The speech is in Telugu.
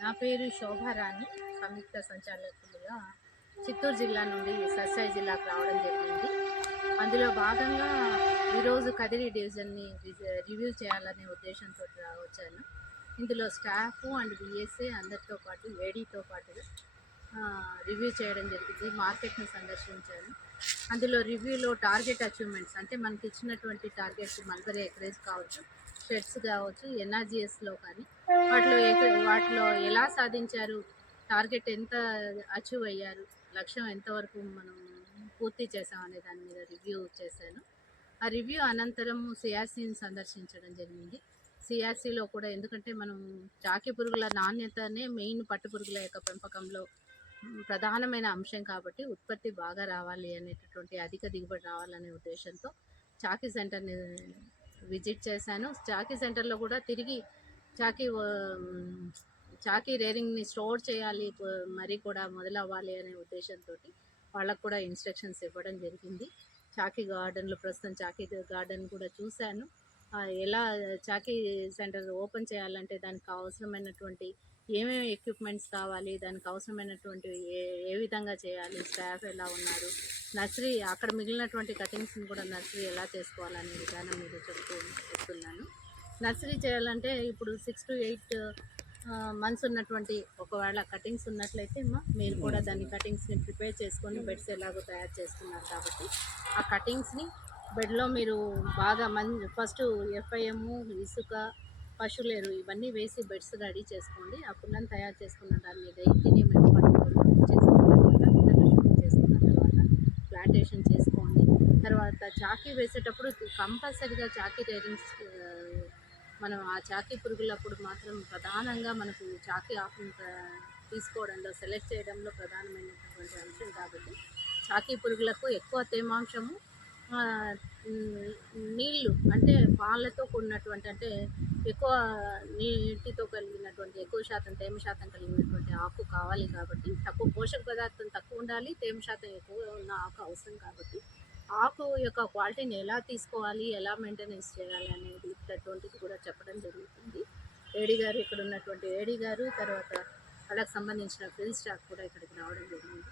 నా పేరు శోభారాణి సంయుక్త సంచాలకులుగా చిత్తూరు జిల్లా నుండి సత్సాయి జిల్లాకు రావడం జరిగింది. అందులో భాగంగా ఈరోజు కదిరి డివిజన్ని రివ్యూ చేయాలనే ఉద్దేశంతో వచ్చాను. ఇందులో స్టాఫ్ అండ్ బిఎస్ఏ అందరితో పాటు ఏడీతో పాటు రివ్యూ చేయడం జరిగింది. మార్కెట్ను సందర్శించాను. అందులో రివ్యూలో టార్గెట్ అచీవ్మెంట్స్ అంటే మనకి ఇచ్చినటువంటి టార్గెట్స్ మల్బరీ ఎకరేజ్ కావచ్చు. షెడ్స్ కావచ్చు ఎన్ఆర్జిఎస్లో కానీ వాటిలో వాటిలో ఎలా సాధించారు టార్గెట్ ఎంత అచీవ్ అయ్యారు లక్ష్యం ఎంతవరకు మనం పూర్తి చేసాం అనే దాని మీద రివ్యూ చేశాను. ఆ రివ్యూ అనంతరం సిఆర్సీని సందర్శించడం జరిగింది. సిఆర్సీలో కూడా ఎందుకంటే మనం చాకి పురుగుల నాణ్యతనే మెయిన్ పట్టు పురుగుల యొక్క పెంపకంలో ప్రధానమైన అంశం కాబట్టి ఉత్పత్తి బాగా రావాలి అనేటటువంటి అధిక దిగుబడి రావాలనే ఉద్దేశంతో చాకీ సెంటర్ని విజిట్ చేశాను. చాకీ సెంటర్లో కూడా తిరిగి చాకీ చాకీ రేరింగ్ని స్టోర్ చేయాలి మరీ మరి కూడా మొదలవ్వాలి అనే ఉద్దేశంతో వాళ్ళకు కూడా ఇన్స్ట్రక్షన్స్ ఇవ్వడం జరిగింది. చాకీ గార్డెన్లో ప్రస్తుతం చాకీ గార్డెన్ కూడా చూశాను. ఎలా చాకీ సెంటర్ ఓపెన్ చేయాలంటే దానికి అవసరమైనటువంటి ఏమేమి ఎక్విప్మెంట్స్ కావాలి దానికి అవసరమైనటువంటి ఏ ఏ విధంగా చేయాలి స్టాఫ్ ఎలా ఉన్నారు నర్సరీ అక్కడ మిగిలినటువంటి కటింగ్స్ని కూడా నర్సరీ ఎలా చేసుకోవాలనే విధానం మీరు చెప్తూ చెప్తున్నాను. నర్సరీ చేయాలంటే ఇప్పుడు సిక్స్ టు ఎయిట్ మంత్స్ ఉన్నటువంటి ఒకవేళ కటింగ్స్ ఉన్నట్లయితే మీరు కూడా దాన్ని కటింగ్స్ని ప్రిపేర్ చేసుకొని బెడ్స్ ఎలాగో తయారు చేసుకున్నారు కాబట్టి ఆ కటింగ్స్ని బెడ్లో మీరు బాగా మంచి ఫస్ట్ ఎఫ్ఐఎం ఇసుక పశువులేరు ఇవన్నీ వేసి బెడ్స్ రెడీ చేసుకోండి. ఆ పుల్లని తయారు చేసుకున్న దాని డైట్ని మేము చేసుకున్న తర్వాత ప్లాంటేషన్ చేసుకోండి. తర్వాత చాకీ వేసేటప్పుడు కంపల్సరిగా చాకీ టైరింగ్స్ మనం ఆ చాకీ పురుగులప్పుడు మాత్రం ప్రధానంగా మనకు చాకీ ఆకును తీసుకోవడంలో సెలెక్ట్ చేయడంలో ప్రధానమైనటువంటి అంశం కాబట్టి చాకీ పురుగులకు ఎక్కువ తేమాంశము నీళ్ళు అంటే పాలతో కూడినటువంటి అంటే ఎక్కువ నీటితో కలిగినటువంటి ఎక్కువ శాతం తేమ శాతం కలిగినటువంటి ఆకు కావాలి కాబట్టి తక్కువ పోషక పదార్థం తక్కువ ఉండాలి తేమ శాతం ఎక్కువ ఉన్న ఆకు అవసరం కాబట్టి ఆకు యొక్క క్వాలిటీని ఎలా తీసుకోవాలి ఎలా మెయింటెనెన్స్ చేయాలి అనేది ఇట్లాంటిది కూడా చెప్పడం జరుగుతుంది. ఏడి గారు ఇక్కడ ఉన్నటువంటి ఏడి గారు తర్వాత వాళ్ళకి సంబంధించిన ఫీల్డ్ స్టాక్ కూడా ఇక్కడికి రావడం జరిగింది.